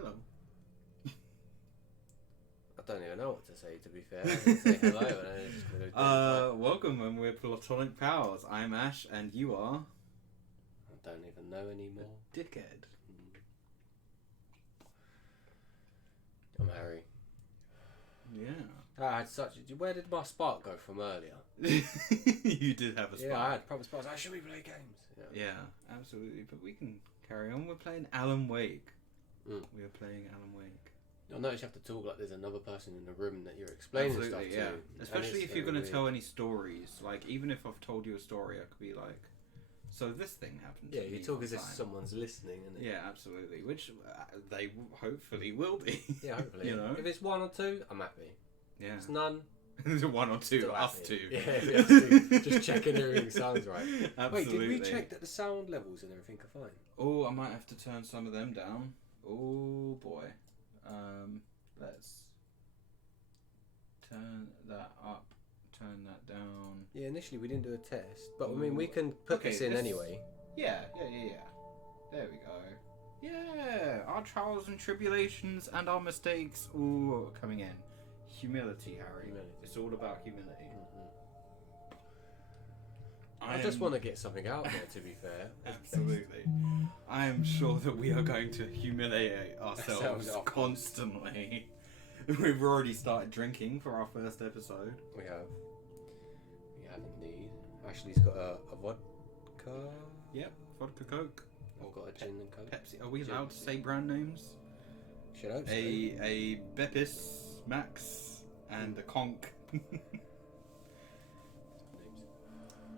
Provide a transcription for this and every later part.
Hello. I don't even know what to say, to be fair. I can say hello and then it's just going to Welcome and we're Platonic Pals. I'm Ash and you are... I don't even know anymore. Dickhead. I'm Harry. Yeah. I had such... Where did my spark go from earlier? You did have a spark. Yeah, I had proper sparks. Should we play games? Yeah, absolutely. But we can carry on. We're playing Alan Wake. We are playing Alan Wake. You'll notice you have to talk like there's another person in the room that you're explaining stuff to. Yeah. Especially if you're going to tell any stories. Like, even if I've told you a story, I could be like, so this thing happened to me. Yeah, you talk as if someone's listening. Isn't it? Yeah, absolutely. Which they hopefully will be. Yeah, hopefully. You know? If it's one or two, I'm happy. Yeah. If it's none. One or two, Still us happy. two. Yeah, us two. Just checking everything sounds right. Absolutely. Wait, did we check that the sound levels and everything are fine? Oh, I might have to turn some of them down. Oh boy. Let's turn that up, turn that down. Yeah, initially we didn't do a test, but I mean we can put this in anyway. Yeah. There we go. Yeah, our trials and tribulations and our mistakes all coming in. Humility, Harry. Humility. It's all about humility. I just want to get something out there, to be fair. Absolutely. I am sure that we are going to humiliate ourselves constantly. We've already started drinking for our first episode. We have indeed. Ashley's got a vodka. Yep, vodka Coke. I've got a gin and Coke. Pepsi. Are we allowed to say brand names? Should I hope so. A Beppis, Max, and a Conk.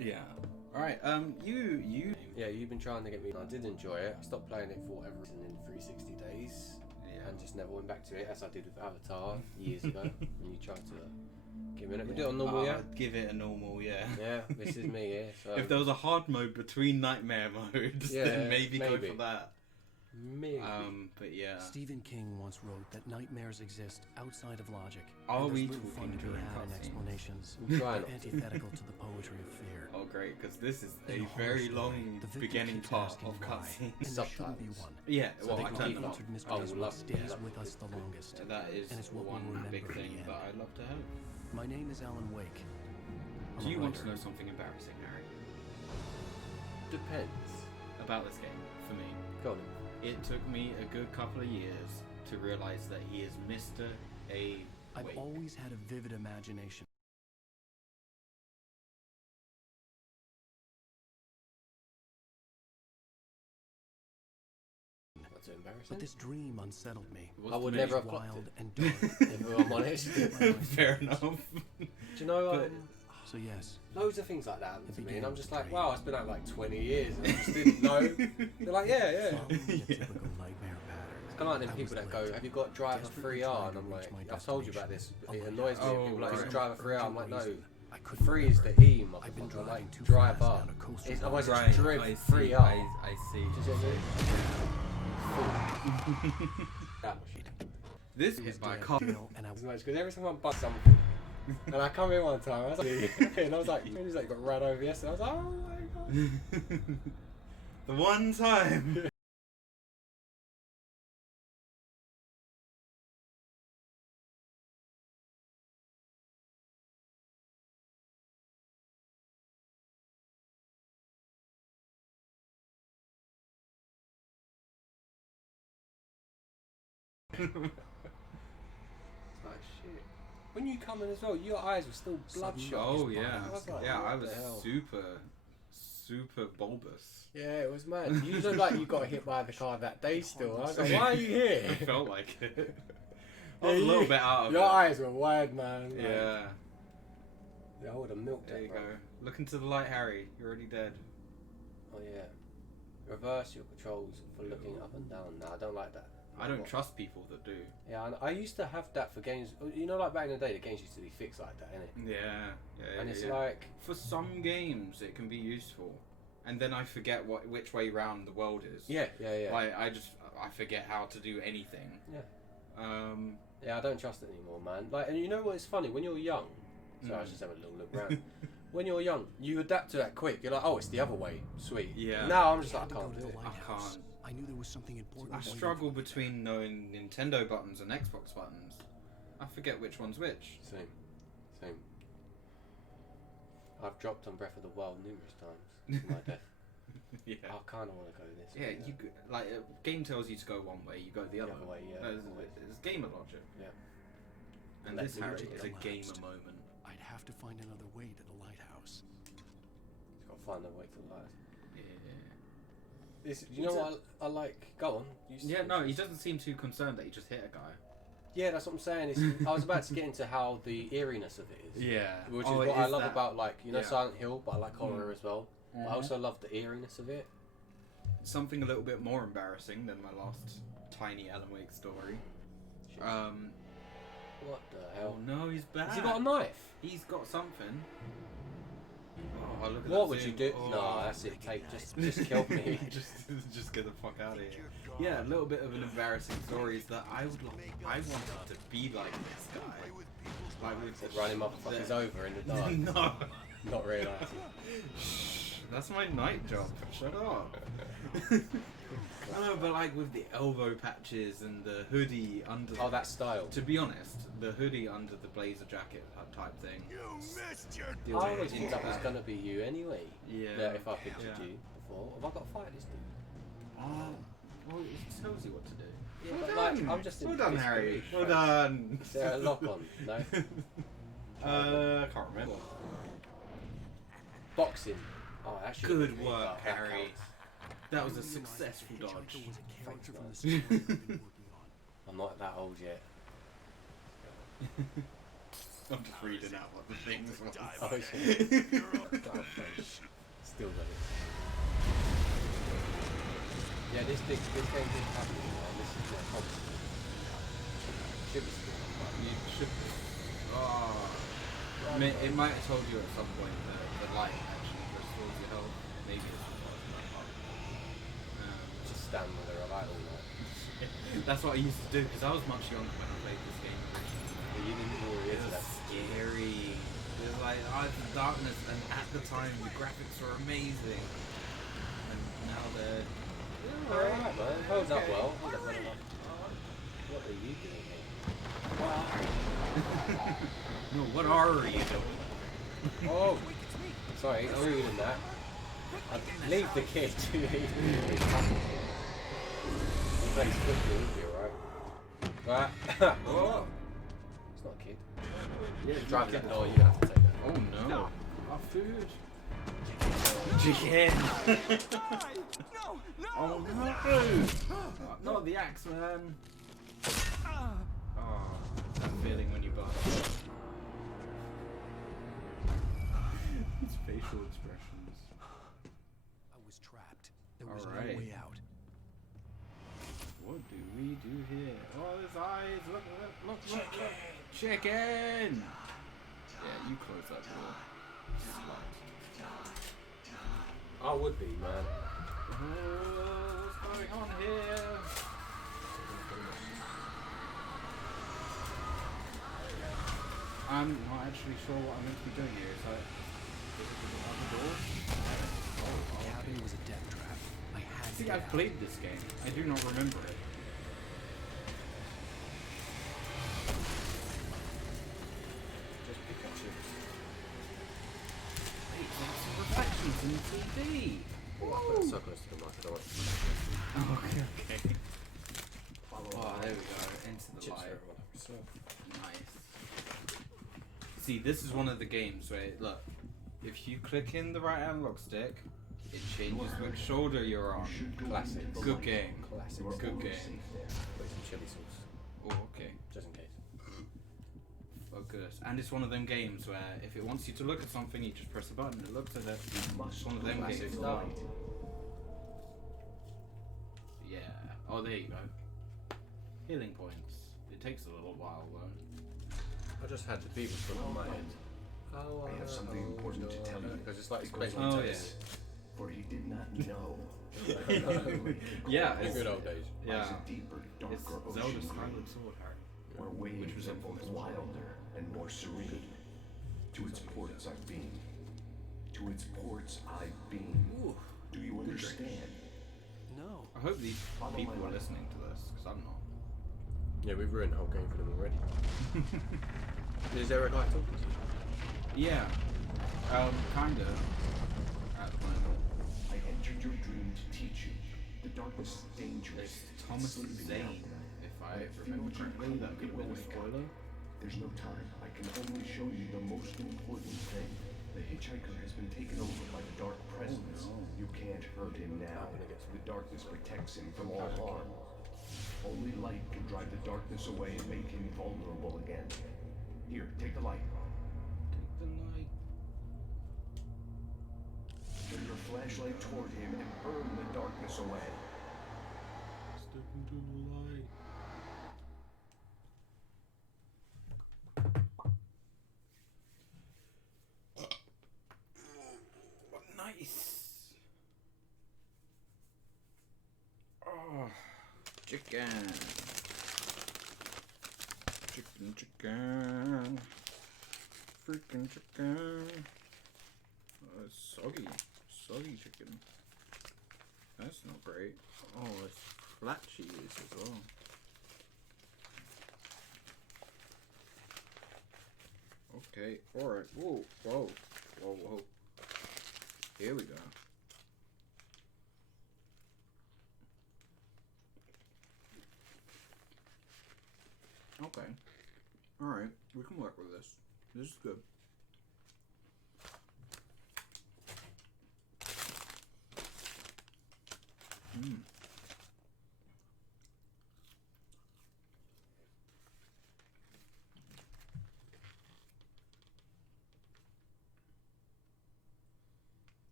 Yeah. Alright, you... Yeah, you've been trying to get me... I did enjoy it. I stopped playing it for whatever reason in 360 days. Yeah. And just never went back to it, as I did with Avatar years ago. And you tried to give me it. We do it on normal, yeah? I'd give it a normal, yeah. Yeah, this is me, yeah. So. If there was a hard mode between nightmare modes, then maybe go for that. Maybe. But yeah. Stephen King once wrote that nightmares exist outside of logic. Are we little fun to be during had in cutscenes? explanations antithetical to the poetry of fear. Oh great, because this is In a very horror long story, the victim beginning keeps part asking of why, cutscenes. and there shouldn't be one. Yeah, So well, the I turned it off. unanswered mystery is what stays with us the longest. That is and it's what we'll one remember big in the thing end. that I'd love to have. My name is Alan Wake. Do you want to know something embarrassing, Harry? Depends. About this game, for me. Go on. It took me a good couple of years to realise that he is Mr. A. I've Wake. always had a vivid imagination. That's embarrassing. But this dream unsettled me. I would never have wild got and dark. if I'm honest. Fair enough. Do you know, So yes, loads of things like that happen to me, and I'm just like, dream. wow, it's been out like 20 years, and I just didn't know. They're like, yeah. following a typical nightmare pattern. It's kind of like them I people was that go, late, have you got driver desperately 3R? trying And to I'm reach like, my I've told you about this. destination. It annoys me. Oh, People like, is right. it driver 3R? I'm like, no. I couldn't 3 is remember. the E, I've been motherfucker. driving Like, too drive fast up. down a coastal It's road. otherwise Right, it's drive I 3R. I see. This is my car. And I Because every time I bust something, and I come in one time, I was like, and I was like, he's like got run over yesterday. I was like, oh my god. The one time. It's like shit. When you come in as well, your eyes were still bloodshot. Oh yeah, I was like, yeah. what I was the hell? super bulbous. Yeah, it was mad. You look like you got hit by the car that day still. I was like, why are you here? I felt like it. I was a little bit out of Your it. eyes were wide, man. Like, Yeah. Yeah, I would have milked There it, you bro. go. Look into the light, Harry. You're already dead. Oh yeah. Reverse your controls for looking up and down. No, I don't like that. I don't trust people that do. Yeah, I used to have that for games. You know, like back in the day, the games used to be fixed like that, innit? Yeah. And it's yeah. like, for some games it can be useful, and then I forget which way round the world is. yeah. Like I forget how to do anything. Yeah. Yeah, I don't trust it anymore, man. Like, and you know what? It's funny when you're young. So I was just having a little look around. When you're young, you adapt to that quick. You're like, oh, it's the other way. Sweet. Yeah. Now I'm just had like, I to go can't to do the it. Lighthouse. can't. I I knew there was something important. I struggle between knowing Nintendo buttons and Xbox buttons. I forget which one's which. Same. I've dropped on Breath of the Wild numerous times to my death. Yeah. I kind of want to go this way. Yeah, like a game tells you to go one way, you go the other way. Yeah. It's gamer logic. Yeah. And Let this the Harry logic is a elapsed. gamer moment. I'd have to find another way to the lighthouse. Just got to find a way to the light. Yeah. You know what I like? Go on. Yeah, no, he doesn't seem too concerned that he just hit a guy. Yeah, that's what I'm saying. I was about to get into how the eeriness of it is. Yeah. Which is what I love about, like, Silent Hill, but I like horror as well. But I also love the eeriness of it. Something a little bit more embarrassing than my last tiny Alan Wake story. What the hell? Oh no, he's back. Has he got a knife? He's got something. Oh, look at What that would zoom. you do? Oh. No, that's it. Just kill me. just get the fuck out of here. Yeah, a little bit of an embarrassing story is that I wanted to be like this guy. Like with Running motherfuckers over in the dark. No. Not realising. Shh, that's my night job. Shut up. I know, but like with the elbow patches and the hoodie under. Oh, that style. To be honest, the hoodie under the blazer jacket type thing. You missed your I always thought that was gonna be you anyway. Yeah. If I pictured you before, have I got to fight this dude? Well, it tells you what to do. Yeah, Well but done. like, I'm just in Well done, Harry. disbelief, Well right? done. Is there a lock on? No. I can't remember. Boxing. Oh, actually. Good that work, counts. Harry. That was a successful dodge. Was a character from the man. story I've been working on. I'm not that old yet. I'm just reading out what the things was. Oh, shit. Still got it. Yeah, this game did happen, man. This is not constant. Should be still. You should. Oh. It might have told you at some point that the light actually restores your health. Maybe it's Just stand with her light all night. That's what I used to do because I was much younger when I played this game. But you didn't worry It into was that. scary. It was like the darkness, and at the time the graphics were amazing, and now they're Alright, man. Holds up Okay. well. Hold up well enough. What are you doing here? No, what are you doing? Oh! Sorry, rude in that. Leave the kid to me. He plays football, he'll be alright. Right. Oh, It's not a kid. yeah, Drive that door, you're gonna have to take that. Oh no, our food. Chicken. Oh no! Not the axe, man. Oh, that feeling when you bust. His facial expressions. I was trapped. There was Alright. no way out. What do we do here? Oh, his eyes! Look! Chicken! Yeah, you close that door. I would be, man. What's going on here? I'm not actually sure what I'm meant to be doing here. Is it the other door? The cabin was a death trap. I had I to think get I've out. played this game. I do not remember it. Just Pikachu. Wait, there's some reflections in the TV. Oh, I put it so close to the mic, I don't want to Oh, okay. Oh, there we go. Into the chips light. for everyone. Nice. See, this is one of the games where, look, if you click in the right analog stick, it changes which shoulder you're on. Classic. Good game. Classic. Good game. Put some chili sauce, Oh, okay. just in case. Focus. And it's one of them games where if it wants you to look at something, you just press a button, it looks at it. It's one of them Classic games. style. Yeah. Oh, there you go. Healing points. It takes a little while though. I just had the beaver from on my head. Oh, I have something important to tell you. Because it's like Because baseball Oh, tennis. For he did not know. Yeah, In the it's, good old days. yeah. Lies a deeper, It's darker Zelda ocean Skyward Sword, Harry. where waves are both wilder and more serene. To its ports I've been. To its ports I've been. Do you understand? No. I hope these people are listening to this, because I'm not. Yeah, we've ruined the whole game for them already. Is Eric like talking to you? Yeah. Kind of. At the moment. I entered your dream to teach you. The darkness is dangerous. It's Thomas Zane, if I remember correctly. That could have been a spoiler. There's no time. I can only show you the most important thing. The hitchhiker has been taken over by the dark presence. Oh, no. You can't hurt him now. The darkness protects him from all harm. Only light can drive the darkness away and make him vulnerable again. Here, take the light. Take the light. Turn your flashlight toward him and burn the darkness away. Step into the light. Nice. Oh, chicken. Chicken. Freaking chicken. Oh, it's soggy chicken. That's not great. Oh, it's flat cheese as well. Okay, alright. Whoa. Here we go. Okay. Alright, we can work with this. This is good.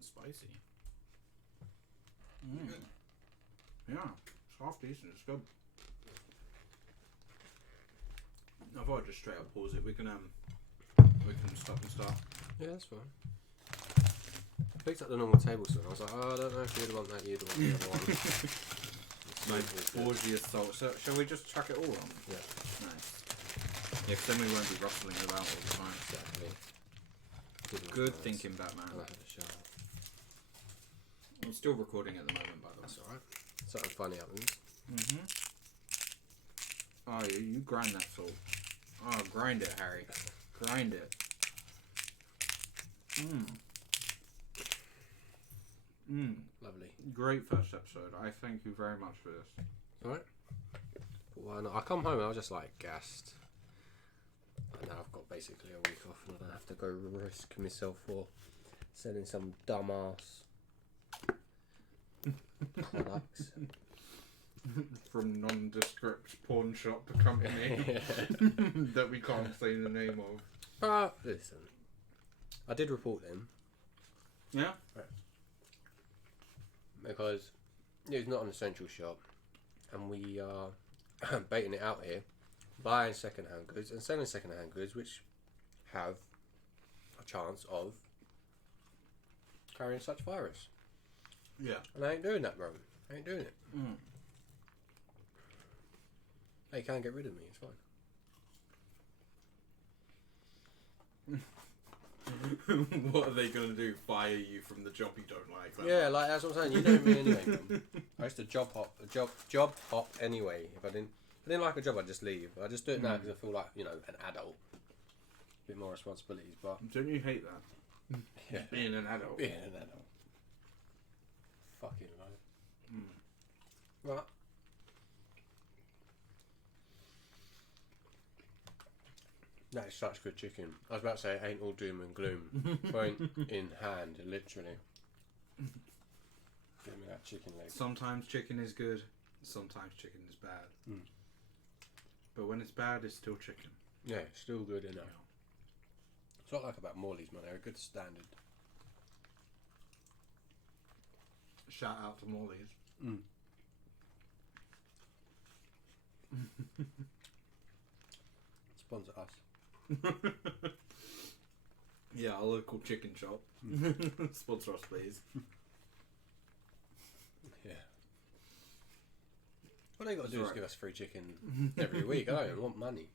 Spicy. Yeah, it's half decent. It's good. I thought I'd just straight up pause it. We can stop and start. Yeah, that's fine. I picked up the normal table saw and I was like, oh, I don't know if you'd want that, you'd want the other one. My ballsy assault. So, shall we just chuck it all on? Yeah. Nice. Yeah, because then we won't be rustling about all the time. Exactly. Good thinking, Batman. I'll have a shower. I'm still recording at the moment, by the way. That's alright. Something funny happens. Oh, you grind that salt. Oh, grind it, Harry. Grind it. Lovely. Great first episode. I thank you very much for this. Alright. But why not? I come home and I was just like gassed. And now I've got basically a week off and I don't have to go risk myself for selling some dumbass products. From nondescript pawn shop company that we can't say the name of. Listen, I did report them. Yeah? Right. Because it's not an essential shop and we are baiting it out here, buying second-hand goods and selling second-hand goods which have a chance of carrying such virus. Yeah. And I ain't doing that, bro. I ain't doing it. They can't get rid of me, it's fine. What are they going to do? Fire you from the job you don't like? Yeah, like that's what I'm saying. You know me anyway, man. I used to job hop anyway. If I didn't like a job, I'd just leave. I just do it now because I feel like, you know, an adult. A bit more responsibilities, but... Don't you hate that? Yeah. Being an adult. Being an adult. Fucking right. Right. That is such good chicken. I was about to say it ain't all doom and gloom. Point in hand, literally. Give me that chicken leg. Sometimes chicken is good, sometimes chicken is bad. But when it's bad, it's still chicken. Yeah, still good enough. It's not like about Morley's, man. They're a good standard. Shout out to Morley's. Sponsor us. Yeah, our local chicken shop. Sponsor us, please. Yeah. What they got to do is give us free chicken every week. I don't even want money.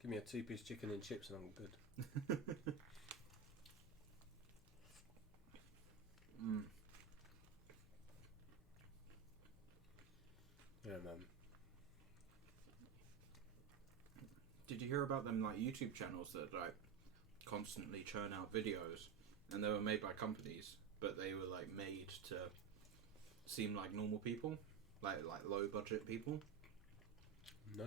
Give me a 2-piece chicken and chips and I'm good. man. Did you hear about them like YouTube channels that like constantly churn out videos, and they were made by companies, but they were like made to seem like normal people, like low budget people? No.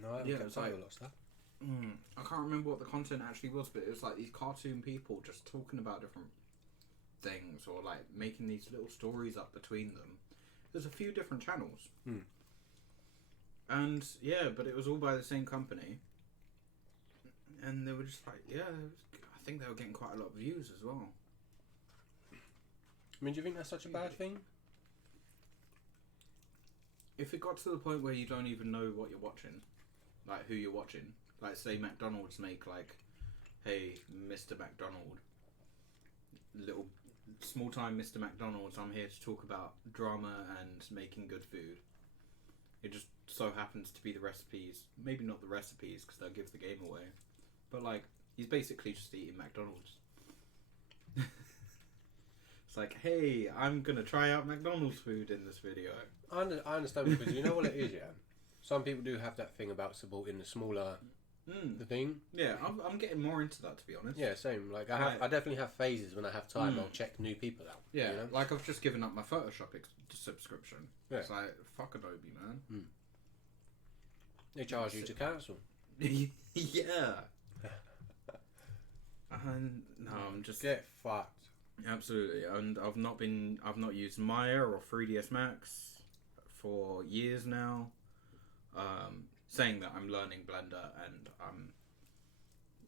No, I haven't kept up with a lot of stuff. I can't remember what the content actually was, but it was like these cartoon people just talking about different things, or like making these little stories up between them. There's a few different channels. And yeah, but it was all by the same company. And they were just like, yeah, I think they were getting quite a lot of views as well. I mean, do you think that's such a bad thing? If it got to the point where you don't even know what you're watching, like who you're watching, like say McDonald's make like, hey, Mr. McDonald, little small time Mr. McDonald's, I'm here to talk about drama and making good food. It just so happens to be the recipes, maybe not the recipes because they'll give the game away, but like he's basically just eating McDonald's. It's like, hey, I'm gonna try out McDonald's food in this video. I understand, because you know what it is, yeah? Some people do have that thing about supporting the smaller the thing. Yeah, I'm getting more into that, to be honest. Yeah, same. Like I definitely have phases when I have time. I'll check new people out. Yeah, you know? like I've just given up my Photoshop subscription. Yeah. It's like, fuck Adobe, man. They charge you to cancel. Yeah. And no, I'm just Get fucked. absolutely. And I've not used Maya or 3ds Max for years now. Saying that I'm learning Blender, and I'm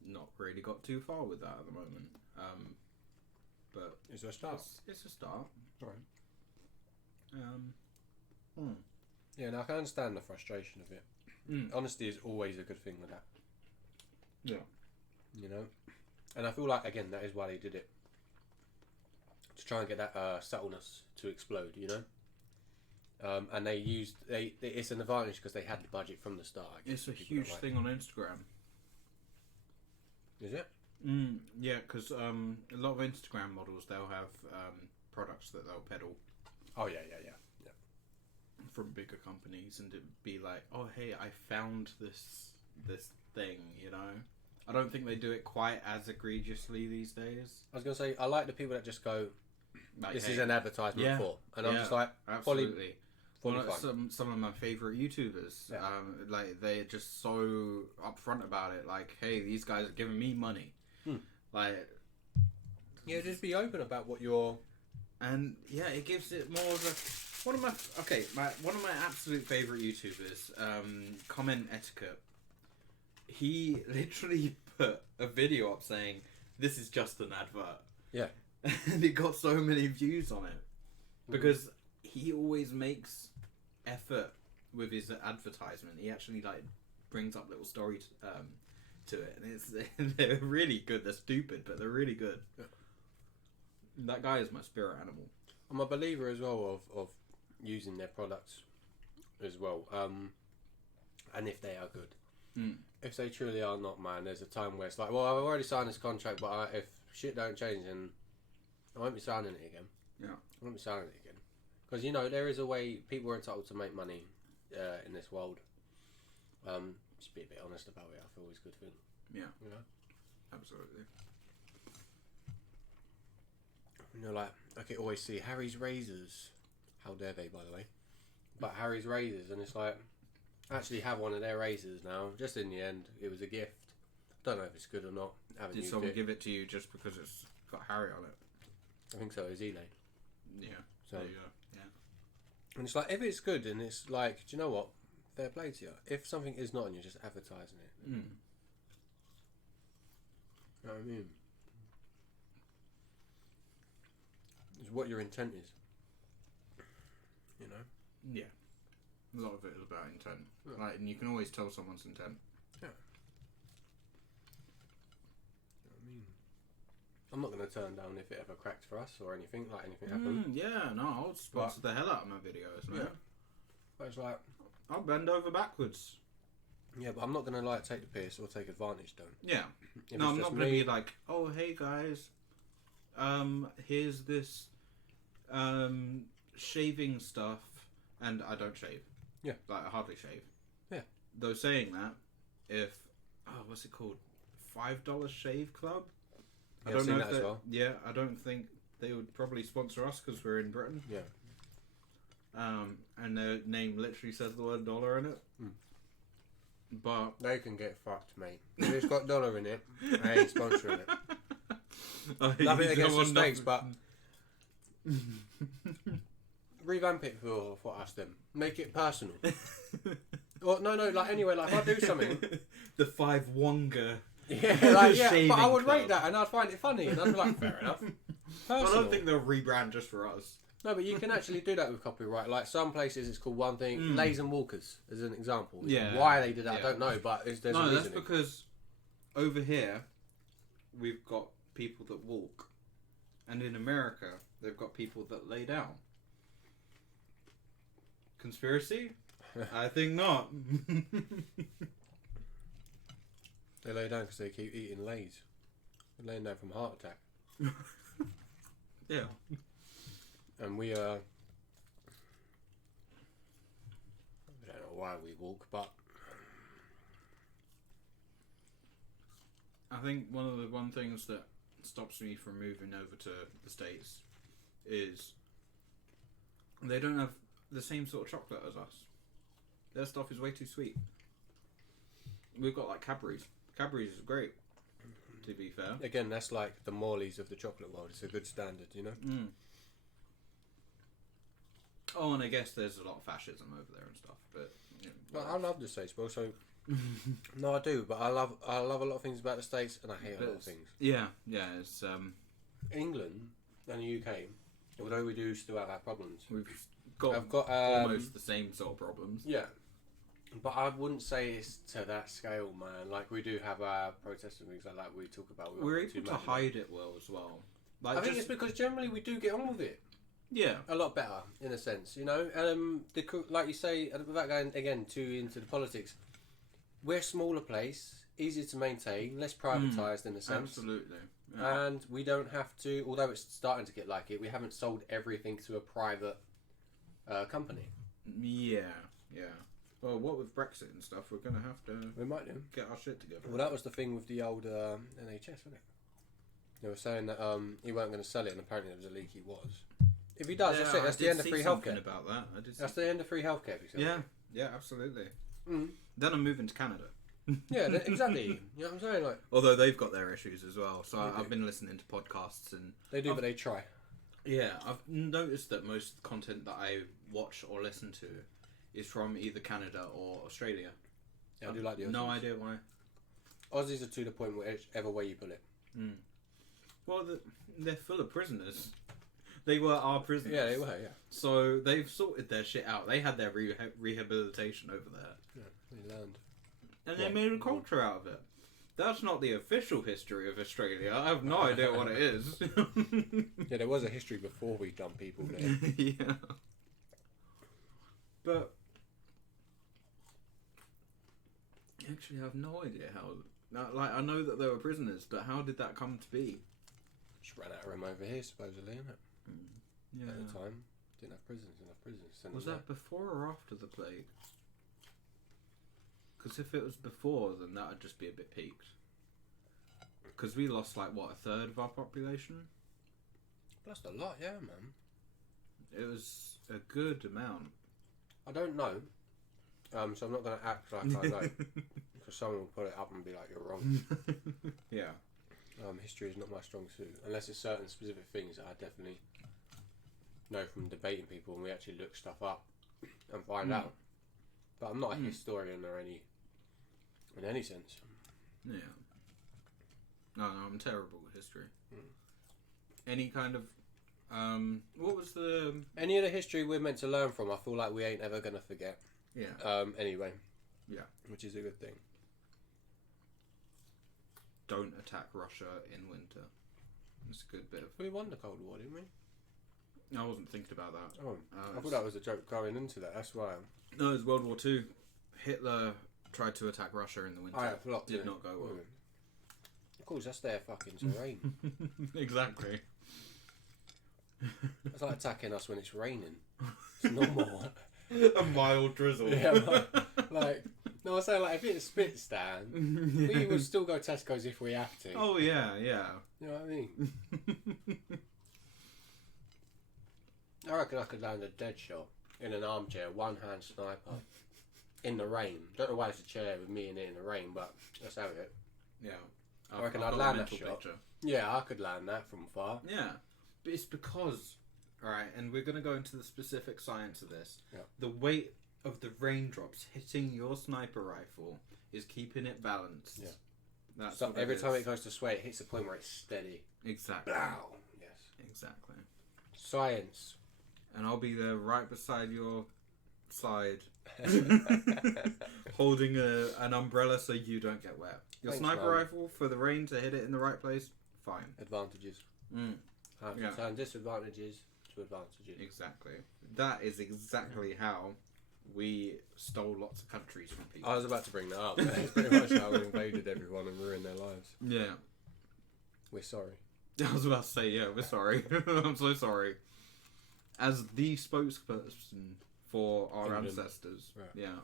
not really got too far with that at the moment. But It's a start. it's a start. Right. Yeah, and I can understand the frustration of it. Honesty is always a good thing with that. Yeah. You know? And I feel like, again, that is why they did it. To try and get that subtleness to explode, you know? And it's an advantage because they had the budget from the start. It's a huge thing on Instagram. Is it? Yeah, because a lot of Instagram models, they'll have products that they'll peddle. Oh, yeah. From bigger companies, and it'd be like, oh, hey, I found this thing, you know? I don't think they do it quite as egregiously these days. I was going to say, I like the people that just go, Like, this hey, is an advertisement for. And I'm just like, absolutely. fully Well, fine. some of my favourite YouTubers, Yeah. like they're just so upfront about it. Like, hey, these guys are giving me money. Like, Yeah, just be open about what you're... and yeah, it gives it more of a... One of my absolute favourite YouTubers, Comment Etiquette, he literally put a video up saying, this is just an advert. Yeah. And it got so many views on it. Because he always makes effort with his advertisement. He actually like brings up little stories to it. And they're really good. They're stupid, but they're really good. Yeah. That guy is my spirit animal. I'm a believer as well of using their products as well, and if they are good. If they truly are not, man, there's a time where it's like, well, I've already signed this contract, but if shit don't change, then I won't be signing it again. Yeah. I won't be signing it again. Because, you know, there is a way people are entitled to make money in this world. Just be a bit honest about it, I feel is a good thing. Yeah. You know? Absolutely. You know, like, I can always see Harry's razors. How dare they, by the way? But Harry's razors, and it's like, I actually have one of their razors now. Just in the end, it was a gift. Don't know if it's good or not. Haven't Did used someone it. give it to you just because it's got Harry on it? I think so, it's Elaine. Yeah. So, There you go. Yeah. and it's like, if it's good, and it's like, do you know what? Fair play to you. If something is not, and you're just advertising it. You know what I mean? It's what your intent is. You know? Yeah. A lot of it is about intent. Yeah. Like, and you can always tell someone's intent. Yeah. You know what I mean? I'm not going to turn down if it ever cracked for us or anything, like anything happened. Yeah, no, I'll sponsor the hell out of my videos, man. Yeah. But it's like, I'll bend over backwards. yeah, but I'm not going to like take the piss or take advantage, don't. Yeah. If No, it's I'm just not going to me- be like, oh, hey guys, here's this shaving stuff and I don't shave. Yeah. Like, I hardly shave. Yeah. Though saying that, if... Oh, what's it called? $5 Shave Club? Yeah, I've seen that as well. Yeah, I don't think they would probably sponsor us because we're in Britain. Yeah. And their name literally says the word dollar in it. But... They can get fucked, mate. If it's got dollar in it, I ain't sponsoring it. Love it against the States, but... Revamp it for us then. Make it personal. Or, no, like anyway, like if I do something... The 5 Wonga. Yeah, like, yeah, but I would club. rate that and I'd find it funny and I'd be like, fair enough. Personal. I don't think they'll rebrand just for us. No, but you can actually do that with copyright. Like some places it's called one thing. Lays and Walkers as an example. Yeah. Why they did that, I don't know, but there's a reason. No, that's because over here we've got people that walk. And in America they've got people that lay down. Conspiracy? I think not. They lay down because they keep eating Lays. They're laying down from a heart attack. Yeah. And we don't know why we walk, but I think one of the things that stops me from moving over to the States is they don't have the same sort of chocolate as us. Their stuff is way too sweet. We've got like Cadbury's. Cadbury's is great, to be fair. again, that's like the Morleys of the chocolate world. It's a good standard, you know. Oh, and I guess there's a lot of fascism over there and stuff, but I love the States, bro. So no, I do, but I love a lot of things about the States, and I hate a lot of things. Yeah, it's England and the UK, although we do still have our problems. I've got almost the same sort of problems. Yeah, but I wouldn't say it's to that scale, man. Like we do have our protests and things like that. We talk about. We're able to hide it well as well. Like I think it's because generally we do get on with it. Yeah, a lot better in a sense, you know. Like you say, without going again too into the politics, we're a smaller place, easier to maintain, less privatised in a sense. Absolutely. Yeah. And we don't have to, although it's starting to get like it, we haven't sold everything to a private company. Yeah. Well, what with Brexit and stuff, we're gonna have to. We might do. Get our shit together. Well, that was the thing with the old NHS, wasn't it? They were saying that he weren't going to sell it, and apparently there was a leak. He was. If he does, that's it. That's the end of free healthcare. About that, that's the end of free healthcare. Yeah, absolutely. Then I'm moving to Canada. Yeah, exactly. You know what I'm saying? Like, although they've got their issues as well, so I've been listening to podcasts and they do, but they try. Yeah, I've noticed that most content that I watch or listen to is from either Canada or Australia. Yeah, I do like the Aussies. No idea why. Aussies are to the point where whichever way you put it. Well, they're full of prisoners. They were our prisoners. Yeah, they were, yeah. So they've sorted their shit out. They had their rehabilitation over there. Yeah, they learned. And they made a culture out of it. That's not the official history of Australia. I have no idea what it is. Yeah, there was a history before we dumped people there. Yeah. But actually, I have no idea how. Like, I know that they were prisoners, but how did that come to be? Just ran out of room over here, supposedly, innit? Yeah. At the time, didn't have enough prisons. Was that before or after the plague? Because if it was before, then that would just be a bit peaked. Because we lost, like, what, a third of our population? That's a lot, yeah, man. It was a good amount. I don't know. So I'm not going to act like I know. Because someone will put it up and be like, you're wrong. Yeah. History is not my strong suit. Unless it's certain specific things that I definitely know from debating people and we actually look stuff up and find out. But I'm not a historian or in any sense. Yeah. No, I'm terrible at history. Any kind of... what was the... Any of the history we're meant to learn from, I feel like we ain't ever going to forget. Yeah. Anyway. Yeah. Which is a good thing. Don't attack Russia in winter. It's a good bit of... We won the Cold War, didn't we? I wasn't thinking about that. Oh, I thought that was a joke going into that. That's why. No, it was World War II. Hitler tried to attack Russia in the winter. Did not go well. Of course, that's their fucking terrain. Exactly. It's like attacking us when it's raining. It's normal. A mild drizzle. Yeah, like no, I say like if it's spit stand, we would still go Tesco's if we have to. Oh yeah, yeah. You know what I mean? I reckon I could land a dead shot in an armchair, one-hand sniper, in the rain. Don't know why it's a chair with me in it in the rain, but let's have it. Yeah. I reckon I've I'd got a land that mental shot. picture. Yeah, I could land that from far. Yeah, but it's because, alright, and we're going to go into the specific science of this. Yeah. The weight of the raindrops hitting your sniper rifle is keeping it balanced. Yeah. That's So what every is. time it goes to sway, it hits a point where it's steady. Exactly. Blow. Yes. Exactly. Science. And I'll be there right beside your side, holding an umbrella so you don't get wet. Your Thanks, sniper man. rifle, for the rain to hit it in the right place, fine. Advantages. How to Yeah. turn disadvantages to advantages. Exactly. That is exactly how we stole lots of countries from people. I was about to bring that up. That's pretty much how we invaded everyone and ruined their lives. Yeah. We're sorry. I was about to say, yeah, we're sorry. I'm so sorry. As the spokesperson for our England. ancestors. Right. Yeah.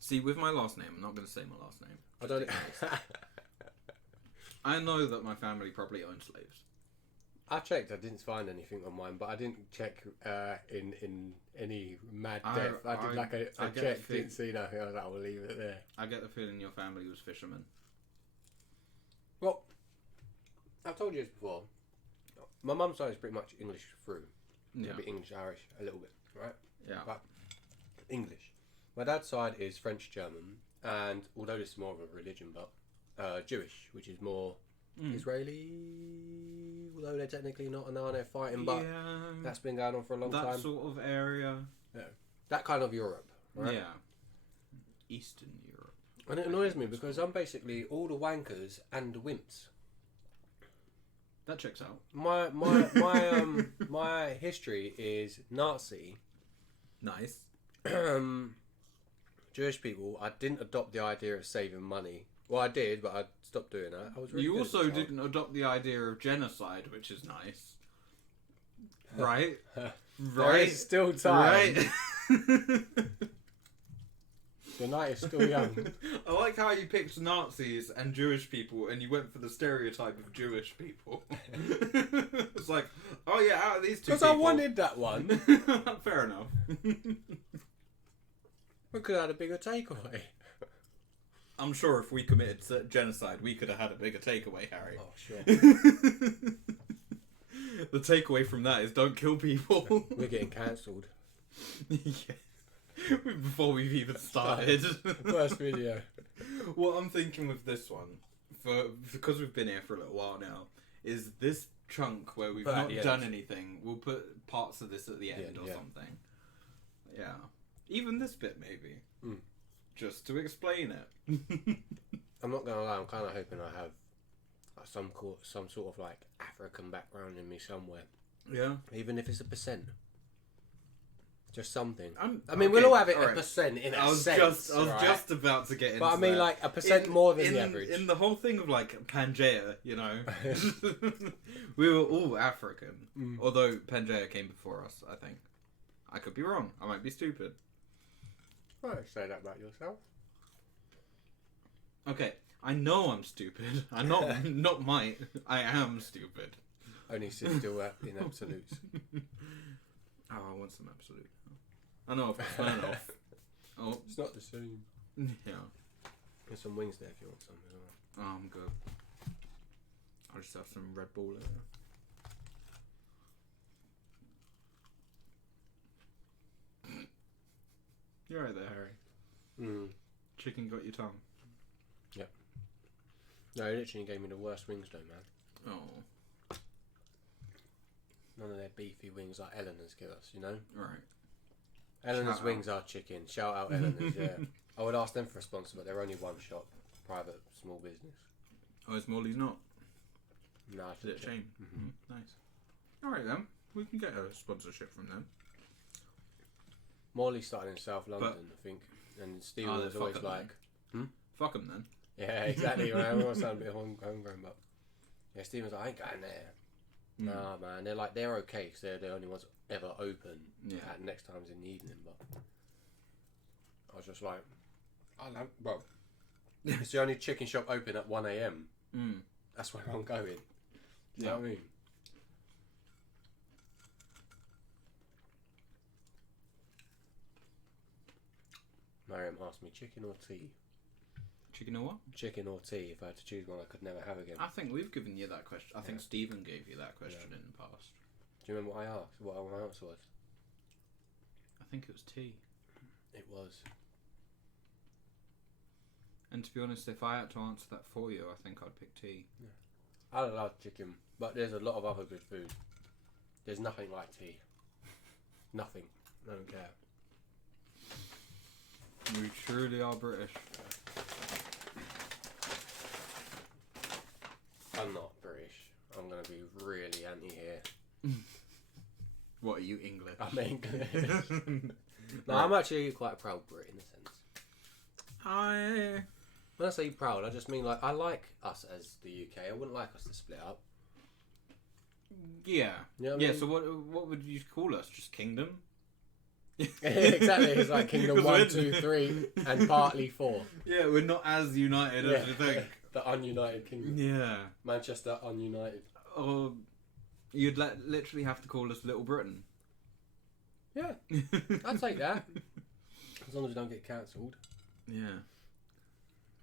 See, with my last name, I'm not going to say my last name. I don't. I know that my family probably owned slaves. I checked. I didn't find anything on mine, but I didn't check in any mad death. I did like I I get checked, the didn't see nothing. I was like, I will leave it there. I get the feeling your family was fishermen. Well, I've told you this before. My mum's side is pretty much English through. Yeah. A bit English, Irish, a little bit, right? Yeah. But English. My dad's side is French, German, and although this is more of a religion, but Jewish, which is more Israeli. Although they're technically not, and now they're fighting, but that's been going on for a long time. That sort of area. Yeah. That kind of Europe, right? Yeah. Eastern Europe. And it annoys me because I'm basically all the wankers and the wimps. That checks out. My history is Nazi. Nice. Jewish people. I didn't adopt the idea of saving money. Well, I did, but I stopped doing that. I was really You good as a also child. didn't adopt the idea of genocide, which is nice. Right? There Right? is still time. Right? The night is still young. I like how you picked Nazis and Jewish people and you went for the stereotype of Jewish people. It's like, oh yeah, out of these two Because people... I wanted that one. Fair enough. We could have had a bigger takeaway. I'm sure if we committed genocide, we could have had a bigger takeaway, Harry. Oh, sure. The takeaway from that is don't kill people. We're getting cancelled. Yeah. Before we've even started. First video. What I'm thinking with this one, because we've been here for a little while now, is this chunk where we've not done anything, we'll put parts of this at the end or something. Yeah. Even this bit, maybe. Just to explain it. I'm not gonna lie, I'm kind of hoping I have some sort of like African background in me somewhere. Yeah. Even if it's 1%. Just something. I mean, we'll all have it a percent in a sense. I was just about to get into But I mean, that. like, 1% more than the average. In the whole thing of, like, Pangea, you know, we were all African. Although Pangea came before us, I think. I could be wrong. I might be stupid. Well, say that about yourself. Okay, I know I'm stupid. I'm not might. I am stupid. Only sit still in absolutes. Oh, I want some absolute. I know I've got Smirnoff. Oh, It's not the same. yeah. There's some wings there if you want some as well. Oh, I'm good. I'll just have some Red Bull later. You're right there, Harry. Chicken got your tongue. Yep. No, he literally gave me the worst wings though, man. Oh, None of their beefy wings like Eleanor's give us, you know? right. Eleanor's Shout wings are chicken. Shout out Eleanor's, yeah. I would ask them for a sponsor, but they're only one shop. Private, small business. Oh, is Morley's not? No, I Is it a chain? Nice. Alright then. We can get a sponsorship from them. Morley started in South London, I think. And Steve Oh, was then always fuck 'em like... Fuck them then. Yeah, exactly. Right? Everyone sounded a bit homegrown, but... Yeah, Steve was like, I ain't going there. Nah, man, they're okay because they're the only ones ever open. Yeah. At next time's in the evening, but I was just like, bro, it's the only chicken shop open at 1 a.m. That's where I'm going. You know what I mean? Mariam asked me chicken or tea. Chicken or what? Chicken or tea. If I had to choose one, I could never have again. I think we've given you that question. I think Stephen gave you that question in the past. Do you remember what I asked? What my answer was? I think it was tea. It was. And to be honest, if I had to answer that for you, I think I'd pick tea. Yeah. I love chicken, but there's a lot of other good food. There's nothing like tea. Nothing. I don't care. We truly are British. I'm not British. I'm going to be really anti here. What, are you English? I'm English. No, I'm actually quite a proud Brit in a sense. When I say proud, I just mean like I like us as the UK. I wouldn't like us to split up. Yeah. You know what I Yeah, mean? so what would you call us? Just Kingdom? Exactly, it's like Kingdom 1, 2, 3 and partly 4. Yeah, we're not as united as you think. The ununited kingdom. Yeah. Manchester ununited. Or you'd literally have to call us Little Britain. Yeah, I'd take that. As long as we don't get cancelled. Yeah.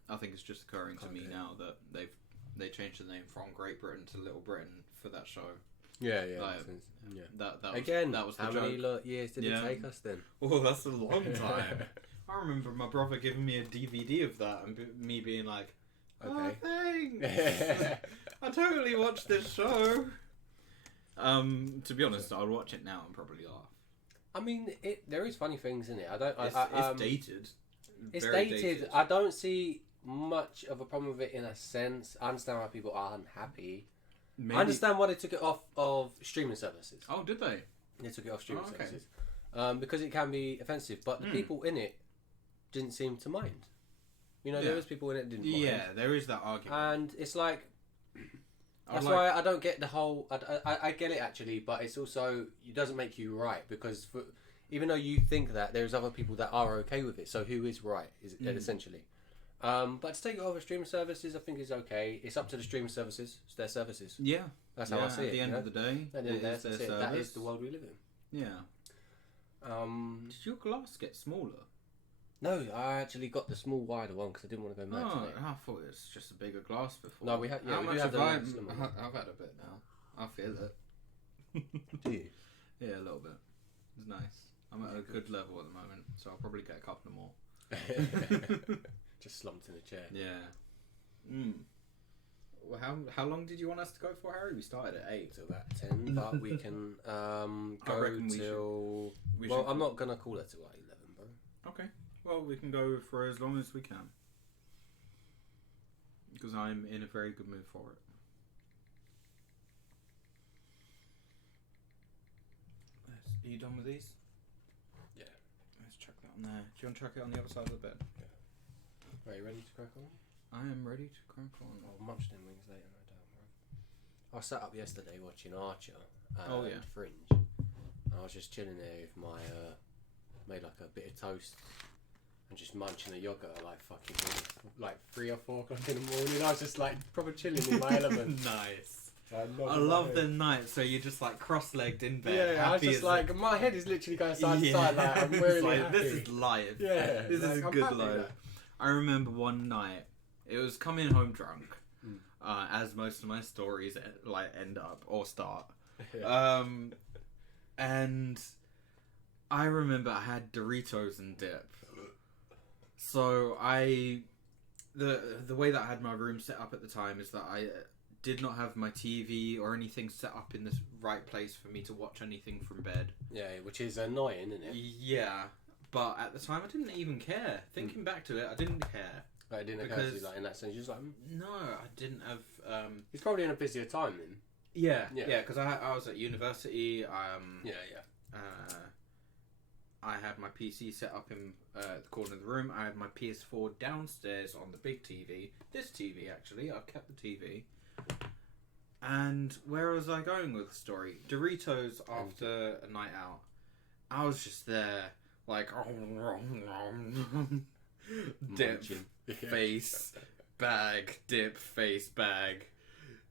I think it's just occurring to me now that they changed the name from Great Britain to Little Britain for that show. Yeah. Like, Yeah. That was, Again, that was the how joke. many years did it take us then? Oh, that's a long time. I remember my brother giving me a DVD of that and me being like, "Oh, thanks. I totally watched this show." To be honest, I'll watch it now and probably laugh. I mean, there is funny things in it. It's dated. It's Very dated. I don't see much of a problem with it in a sense. I understand why people are unhappy. Maybe... I understand why they took it off of streaming services. Oh, did they? They took it off streaming okay. services. Because it can be offensive. But the people in it didn't seem to mind. You know, there was people in it that didn't mind. Yeah, there is that argument. And it's like... That's why I don't get the whole... I get it, actually, but it's also... It doesn't make you right, because even though you think that, there's other people that are okay with it. So who is right, essentially? But to take it over streaming services, I think is okay. It's up to the streaming services. It's their services. Yeah. That's how I see it. At the end of the day, that's it. That is the world we live in. Yeah. Did your glass get smaller? No, I actually got the small wider one because I didn't want to go mad today. I thought it was just a bigger glass before. No, we do have the slim one. I've had a bit now. I feel it. Do you? Yeah, a little bit. It's nice. I'm at a good level at the moment, so I'll probably get a couple more. Just slumped in a chair. Yeah. Well, how long did you want us to go for, Harry? We started at 8. So about 10, but we can go till... Well, I'm not going to call it till like 11, bro. Okay. Well, we can go for as long as we can. Because I'm in a very good mood for it. Are you done with these? Yeah. Let's chuck that on there. Do you want to chuck it on the other side of the bed? Yeah. Are you ready to crack on? I am ready to crack on. I'll munch them wings later, no doubt, bro. I sat up yesterday watching Archer and Fringe. I was just chilling there with my... made like a bit of toast and just munching a yogurt at like fucking like 3 or 4 o'clock in the morning. I was just like proper chilling in my element. Nice. I love the night. So you're just like cross-legged in bed. Yeah, I was just like my head is literally going side to side. Like I'm really like, happy. This is life. Yeah, this like, is I'm good happy life. that. I remember one night. It was coming home drunk, as most of my stories like end up or start. Yeah. And I remember I had Doritos and dip. So the way that I had my room set up at the time is that I did not have my TV or anything set up in the right place for me to watch anything from bed. Yeah, which is annoying, isn't it? Yeah, but at the time I didn't even care. Thinking back to it, I didn't care. Like, it didn't occur to you, like, in that sense. You're just like... No, I didn't have... He's probably in a busier time then. Yeah, because I was at university. I had my PC set up in the corner of the room. I had my PS4 downstairs on the big TV. This TV, actually. I've kept the TV. And where was I going with the story? Doritos after a night out. I was just there, like, dip, face, bag, dip, face, bag.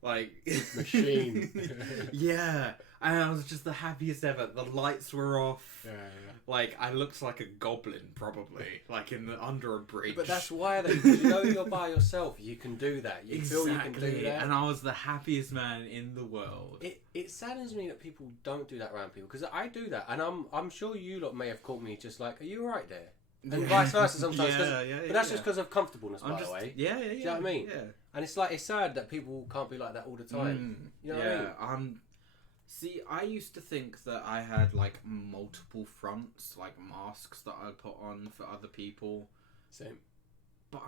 Like, Machine. Yeah. And I was just the happiest ever. The lights were off. Yeah. Like, I looked like a goblin, probably. Like, under a bridge. But that's why, though, because you know you're by yourself, you can do that. You feel you can do that. And I was the happiest man in the world. It saddens me that people don't do that around people, because I do that, and I'm sure you lot may have caught me just like, are you alright there? And vice versa sometimes. But that's just because of comfortableness, by the way. Yeah. Do you know what I mean? Yeah. And it's like, it's sad that people can't be like that all the time. You know what I mean? See, I used to think that I had like multiple fronts, like masks that I put on for other people. Same. But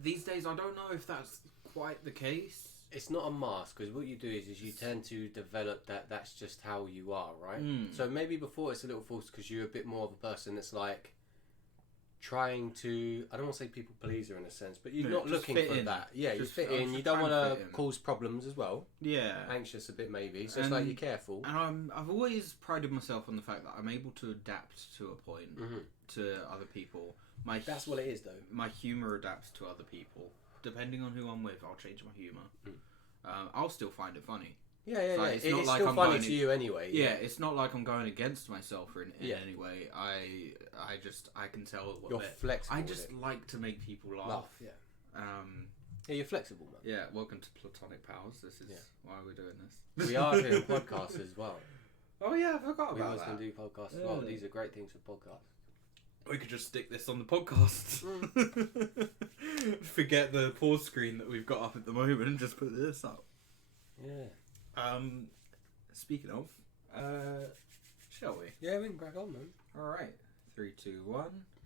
these days I don't know if that's quite the case. It's not a mask, because what you do is you tend to develop that's just how you are, right? So maybe before it's a little false because you're a bit more of a person that's like trying to, I don't want to say people pleaser in a sense, but you're not looking for that. Yeah, you fit in. You don't want to cause problems as well. Yeah. Anxious a bit maybe. So it's like you're careful. And I've always prided myself on the fact that I'm able to adapt to a point to other people. That's what it is, though. My humour adapts to other people. Depending on who I'm with, I'll change my humour. I'll still find it funny. Yeah. It's not like still funny to you anyway. Yeah, it's not like I'm going against myself in any way. I can tell what you're flexible. I just like to make people laugh. Yeah. Yeah, you're flexible, man. Yeah, welcome to Platonic Powers. This is why we're doing this. We are doing podcasts as well. Oh yeah, I forgot about that. We always can do podcasts as well. These are great things for podcasts. We could just stick this on the podcast. Forget the pause screen that we've got up at the moment and just put this up. Yeah. Speaking of, shall we? Yeah, we can crack on, man. All right. 3, 2, 1.